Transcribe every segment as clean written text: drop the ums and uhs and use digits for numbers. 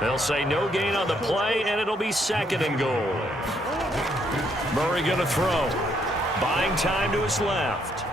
They'll say no gain on the play, and it'll be 2nd and goal. Murray going to throw. Buying time to his left.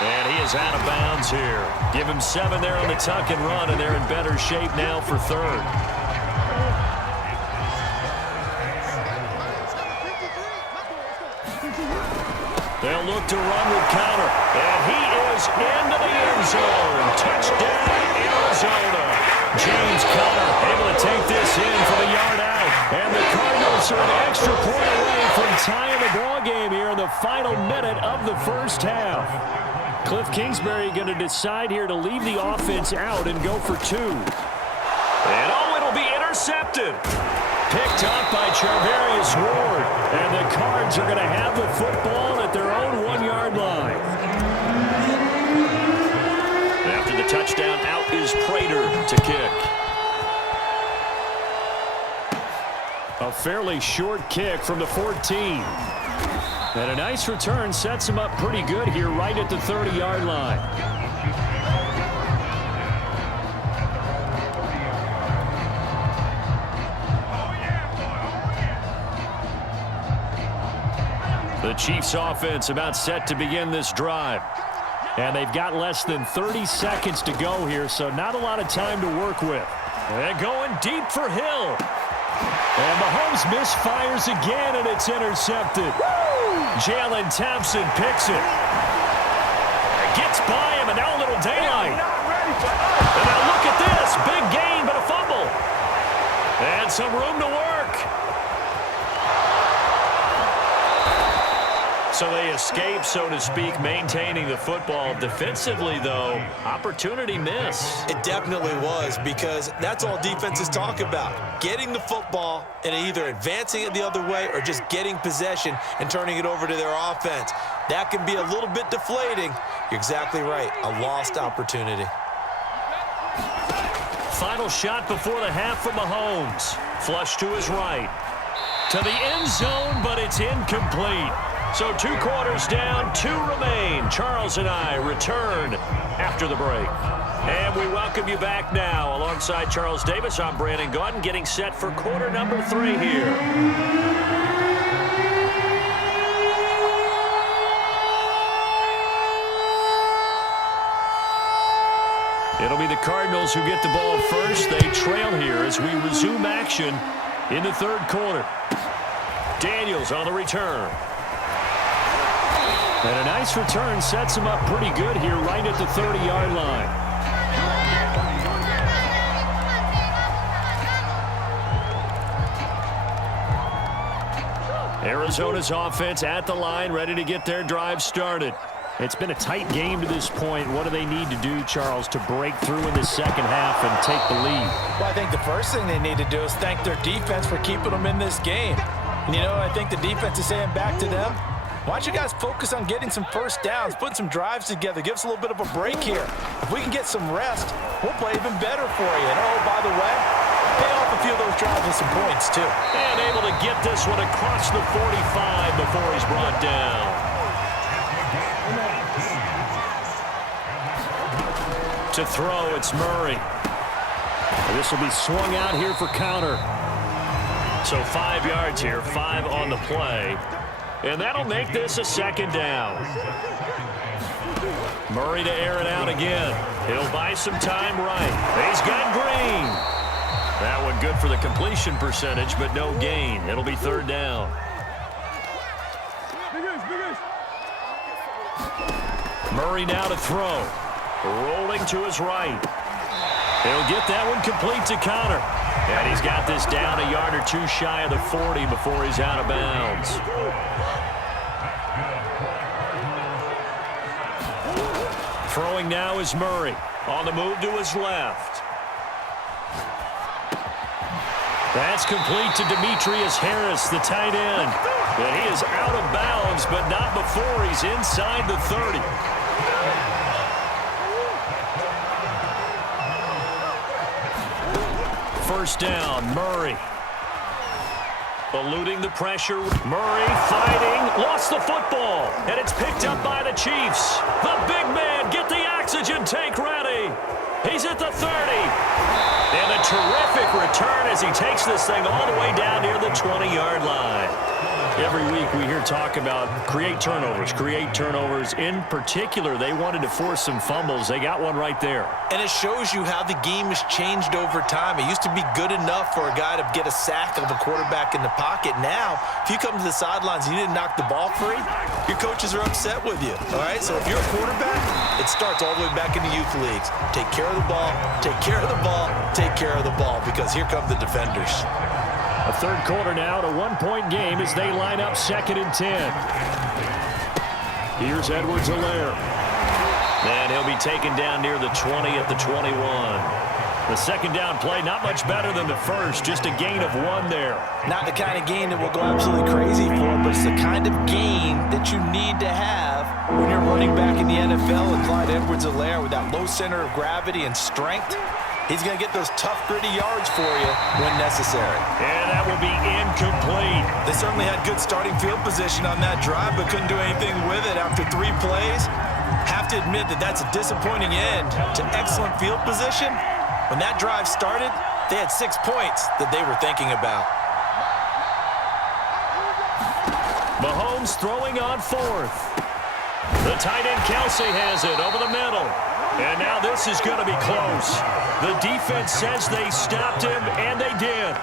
And he is out of bounds here. Give him 7 there on the tuck and run, and they're in better shape now for 3rd. They'll look to run with counter. And he is into the end zone. Touchdown, Arizona. James Conner able to take this in for the yard out. And the Cardinals are an extra point away from tying the ball game here in the final minute of the first half. Cliff Kingsbury going to decide here to leave the offense out and go for 2. And it'll be intercepted. Picked up by Charvarius Ward. And the Cards are going to have the football at their own 1-yard line. After the touchdown, out is Prater to kick. A fairly short kick from the 14. And a nice return sets him up pretty good here right at the 30-yard line. The Chiefs offense about set to begin this drive. And they've got less than 30 seconds to go here, so not a lot of time to work with. And going deep for Hill. And Mahomes misfires again, and it's intercepted. Jalen Thompson picks it. Gets by him, and now a little daylight. And now look at this. Big gain, but a fumble. And some room to work. So they escape, so to speak, maintaining the football. Defensively, though, opportunity miss. It definitely was, because that's all defenses talk about. Getting the football and either advancing it the other way or just getting possession and turning it over to their offense. That can be a little bit deflating. You're exactly right. A lost opportunity. Final shot before the half from Mahomes. Flush to his right. To the end zone, but it's incomplete. So 2 quarters down, 2 remain. Charles and I return after the break. And we welcome you back now. Alongside Charles Davis, I'm Brandon Gaudin, getting set for quarter number 3 here. It'll be the Cardinals who get the ball first. They trail here as we resume action in the 3rd quarter. Daniels on the return. And a nice return sets him up pretty good here right at the 30-yard line. Arizona's offense at the line, ready to get their drive started. It's been a tight game to this point. What do they need to do, Charles, to break through in the second half and take the lead? Well, I think the first thing they need to do is thank their defense for keeping them in this game. And, you know, I think the defense is saying back to them, why don't you guys focus on getting some first downs, put some drives together, give us a little bit of a break here. If we can get some rest, we'll play even better for you. And, oh, by the way, pay off a few of those drives with some points, too. And able to get this one across the 45 before he's brought down. To throw, it's Murray. And this will be swung out here for counter. So 5 yards here, 5 on the play. And that'll make this a second down. Murray to air it out again. He'll buy some time right. He's got Green. That one good for the completion percentage, but no gain. It'll be 3rd down. Murray now to throw. Rolling to his right. He'll get that one complete to counter. And he's got this down a yard or 2 shy of the 40 before he's out of bounds. Throwing now is Murray. On the move to his left. That's complete to Demetrius Harris, the tight end. And he is out of bounds, but not before he's inside the 30. First down, Murray. Eluding the pressure. Murray fighting. Lost the football. And it's picked up by the Chiefs. The big man, get the oxygen tank ready. He's at the 30. And terrific return as he takes this thing all the way down near the 20-yard line. Every week we hear talk about create turnovers. In particular, they wanted to force some fumbles. They got one right there. And it shows you how the game has changed over time. It used to be good enough for a guy to get a sack of a quarterback in the pocket. Now, if you come to the sidelines and you didn't knock the ball free, your coaches are upset with you. All right? So if you're a quarterback, it starts all the way back in the youth leagues. Take care of the ball, take care of the ball, take care of the ball, because here come the defenders. A third quarter now, a one-point game as they line up 2nd and 10. Here's Edwards-Helaire. And he'll be taken down near the 20 at the 21. The second down play, not much better than the first, just a gain of 1 there. Not the kind of gain that will go absolutely crazy for, but it's the kind of gain that you need to have when you're running back in the NFL. And Clyde Edwards-Helaire, with that low center of gravity and strength, he's going to get those tough, gritty yards for you when necessary. And that will be incomplete. They certainly had good starting field position on that drive, but couldn't do anything with it after 3 plays. Have to admit that that's a disappointing end to excellent field position. When that drive started, they had 6 points that they were thinking about. Mahomes throwing on 4th. The tight end Kelsey has it over the middle. And now this is going to be close. The defense says they stopped him, and they did.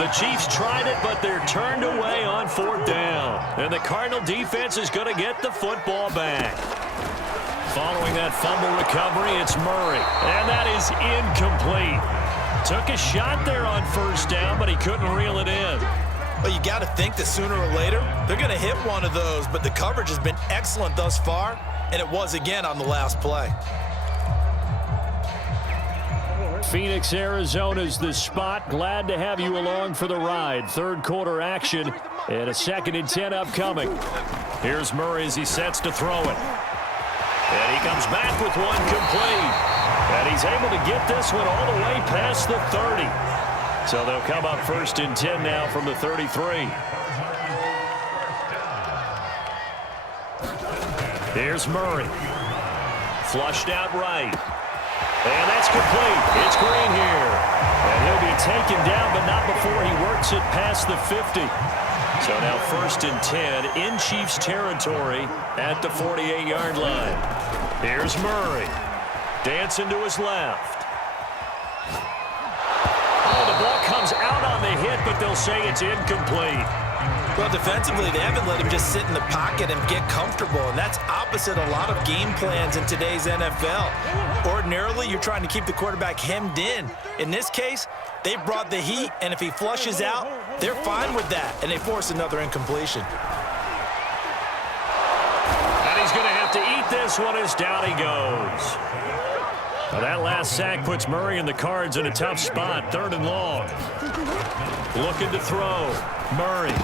The Chiefs tried it, but they're turned away on 4th down. And the Cardinal defense is going to get the football back. Following that fumble recovery, it's Murray. And that is incomplete. Took a shot there on 1st down, but he couldn't reel it in. Well, you got to think that sooner or later, they're going to hit one of those, but the coverage has been excellent thus far, and it was again on the last play. Phoenix, Arizona's the spot. Glad to have you along for the ride. Third quarter action and a 2nd and 10 upcoming. Here's Murray as he sets to throw it. And he comes back with one complete. And he's able to get this one all the way past the 30. So they'll come up 1st and 10 now from the 33. Here's Murray. Flushed out right. And that's complete. It's Green here. And he'll be taken down, but not before he works it past the 50. So now 1st and 10 in Chiefs territory at the 48-yard line. Here's Murray. Dancing to his left. Oh, the ball comes out on the hit, but they'll say it's incomplete. Well, defensively, they haven't let him just sit in the pocket and get comfortable, and that's opposite a lot of game plans in today's NFL. Ordinarily, you're trying to keep the quarterback hemmed in. In this case, they brought the heat, and if he flushes out, they're fine with that, and they force another incompletion. And he's going to have to eat this one as down he goes. Now that last sack puts Murray and the Cards in a tough spot, 3rd and long. Looking to throw. Murray.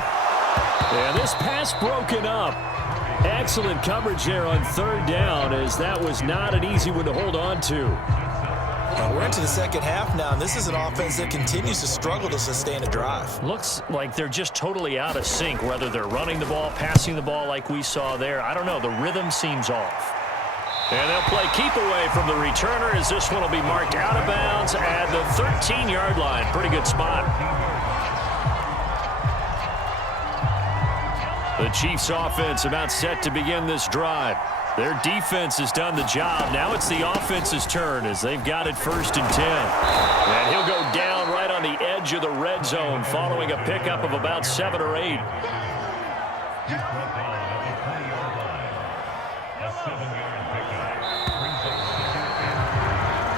And this pass broken up. Excellent coverage there on 3rd down, as that was not an easy one to hold on to. Well, we're into the second half now, and this is an offense that continues to struggle to sustain a drive. Looks like they're just totally out of sync, whether they're running the ball, passing the ball like we saw there. I don't know. The rhythm seems off. And they'll play keep away from the returner, as this one will be marked out of bounds at the 13-yard line. Pretty good spot. The Chiefs offense about set to begin this drive. Their defense has done the job. Now it's the offense's turn as they've got it 1st and 10. And he'll go down right on the edge of the red zone following a pickup of about 7 or 8.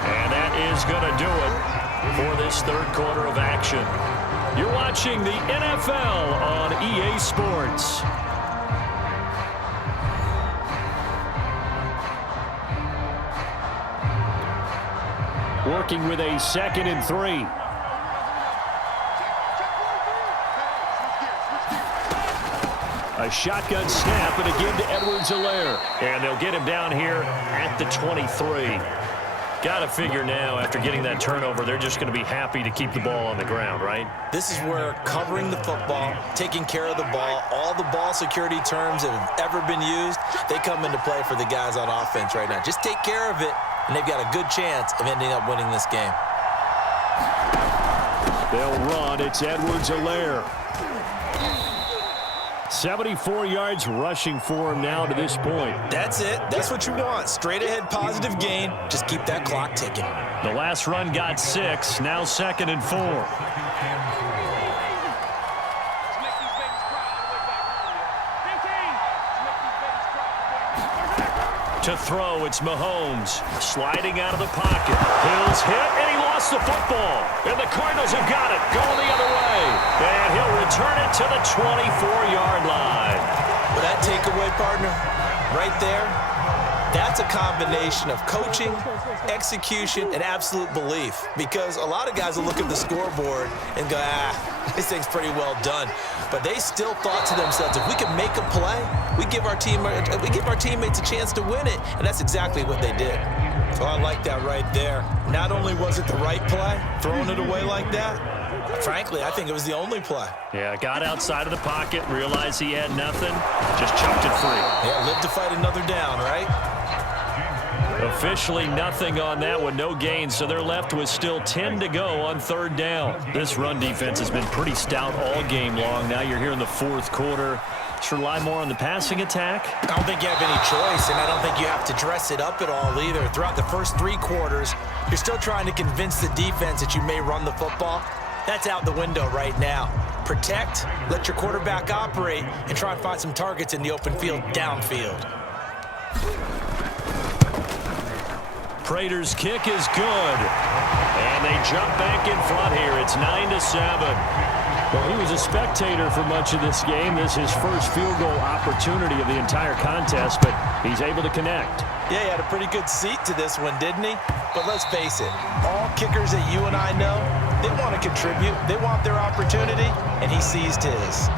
And that is going to do it for this third quarter of action. You're watching the NFL on EA Sports. Working with a 2nd and 3. A shotgun snap, and again to Edwards-Helaire. And they'll get him down here at the 23. Got to figure now, after getting that turnover, they're just going to be happy to keep the ball on the ground, right? This is where covering the football, taking care of the ball, all the ball security terms that have ever been used, they come into play for the guys on offense right now. Just take care of it, and they've got a good chance of ending up winning this game. They'll run. It's Edwards-Helaire. 74 yards rushing for him now to this point. That's it. That's what you want. Straight ahead positive gain. Just keep that clock ticking. The last run got 6. Now 2nd and 4. To throw, it's Mahomes. Sliding out of the pocket. Hill's hit, and he lost the football. And the Cardinals have got it. Going the other way. And he'll return it to the 24-yard line. With that takeaway, partner, right there, that's a combination of coaching, execution, and absolute belief. Because a lot of guys will look at the scoreboard and go, this thing's pretty well done. But they still thought to themselves, if we can make a play, we give our teammates a chance to win it. And that's exactly what they did. So I like that right there. Not only was it the right play, throwing it away like that, frankly, I think it was the only play. Yeah, got outside of the pocket, realized he had nothing, just chucked it free. Yeah, live to fight another down, right? Officially nothing on that one, no gain, so they're left with still 10 to go on 3rd down. This run defense has been pretty stout all game long. Now you're here in the 4th quarter. Let's rely more on the passing attack. I don't think you have any choice, and I don't think you have to dress it up at all either. Throughout the first 3 quarters, you're still trying to convince the defense that you may run the football. That's out the window right now. Protect, let your quarterback operate, and try and find some targets in the open field downfield. Prater's kick is good. And they jump back in front here. It's 9-7. Well, he was a spectator for much of this game. This is his first field goal opportunity of the entire contest, but he's able to connect. Yeah, he had a pretty good seat to this one, didn't he? But let's face it, all kickers that you and I know, they want to contribute. They want their opportunity, and he seized his.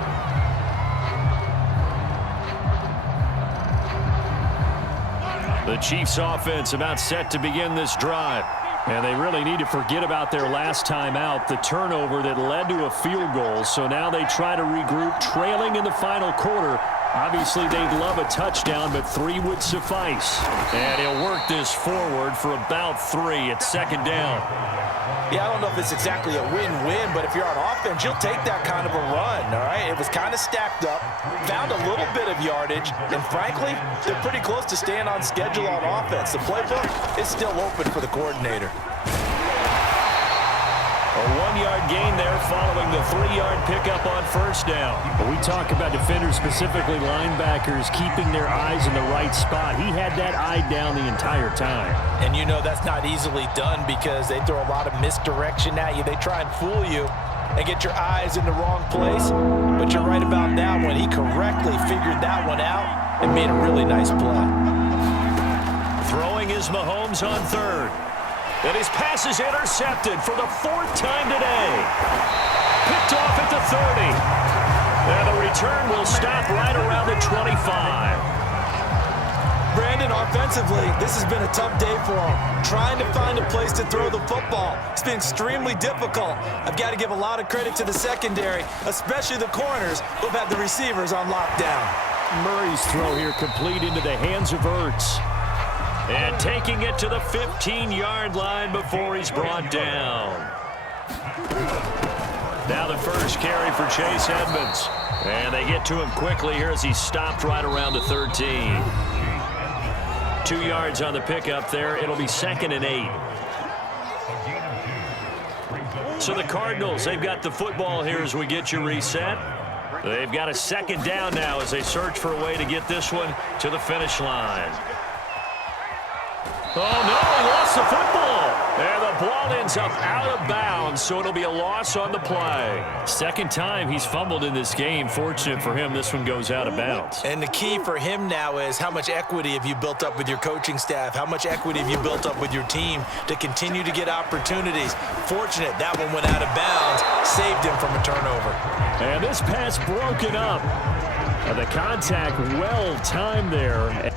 The Chiefs offense about set to begin this drive. And they really need to forget about their last time out, the turnover that led to a field goal. So now they try to regroup, trailing in the final quarter. Obviously, they'd love a touchdown, but 3 would suffice. And he'll work this forward for about 3 at 2nd down. Yeah, I don't know if it's exactly a win-win, but if you're on offense, you'll take that kind of a run, all right? It was kind of stacked up, found a little bit of yardage, and frankly, they're pretty close to staying on schedule on offense. The playbook is still open for the coordinator. A 1-yard gain there following the 3-yard pickup on 1st down. But we talk about defenders, specifically linebackers, keeping their eyes in the right spot. He had that eye down the entire time. And you know that's not easily done because they throw a lot of misdirection at you. They try and fool you and get your eyes in the wrong place. But you're right about that one. He correctly figured that one out and made a really nice play. Throwing is Mahomes on 3rd. And his pass is intercepted for the 4th time today. Picked off at the 30. And the return will stop right around the 25. Brandon, offensively, this has been a tough day for him. Trying to find a place to throw the football. It's been extremely difficult. I've got to give a lot of credit to the secondary, especially the corners who've had the receivers on lockdown. Murray's throw here complete into the hands of Ertz. And taking it to the 15-yard line before he's brought down. Now the first carry for Chase Edmonds. And they get to him quickly here as he's stopped right around the 13. 2 yards on the pickup there. It'll be 2nd and 8. So the Cardinals, they've got the football here as we get you reset. They've got a 2nd down now as they search for a way to get this one to the finish line. Oh, no, he lost the football. And the ball ends up out of bounds, so it'll be a loss on the play. 2nd time he's fumbled in this game. Fortunate for him, this one goes out of bounds. And the key for him now is how much equity have you built up with your coaching staff? How much equity have you built up with your team to continue to get opportunities? Fortunate that one went out of bounds, saved him from a turnover. And this pass broken up. The contact well timed there.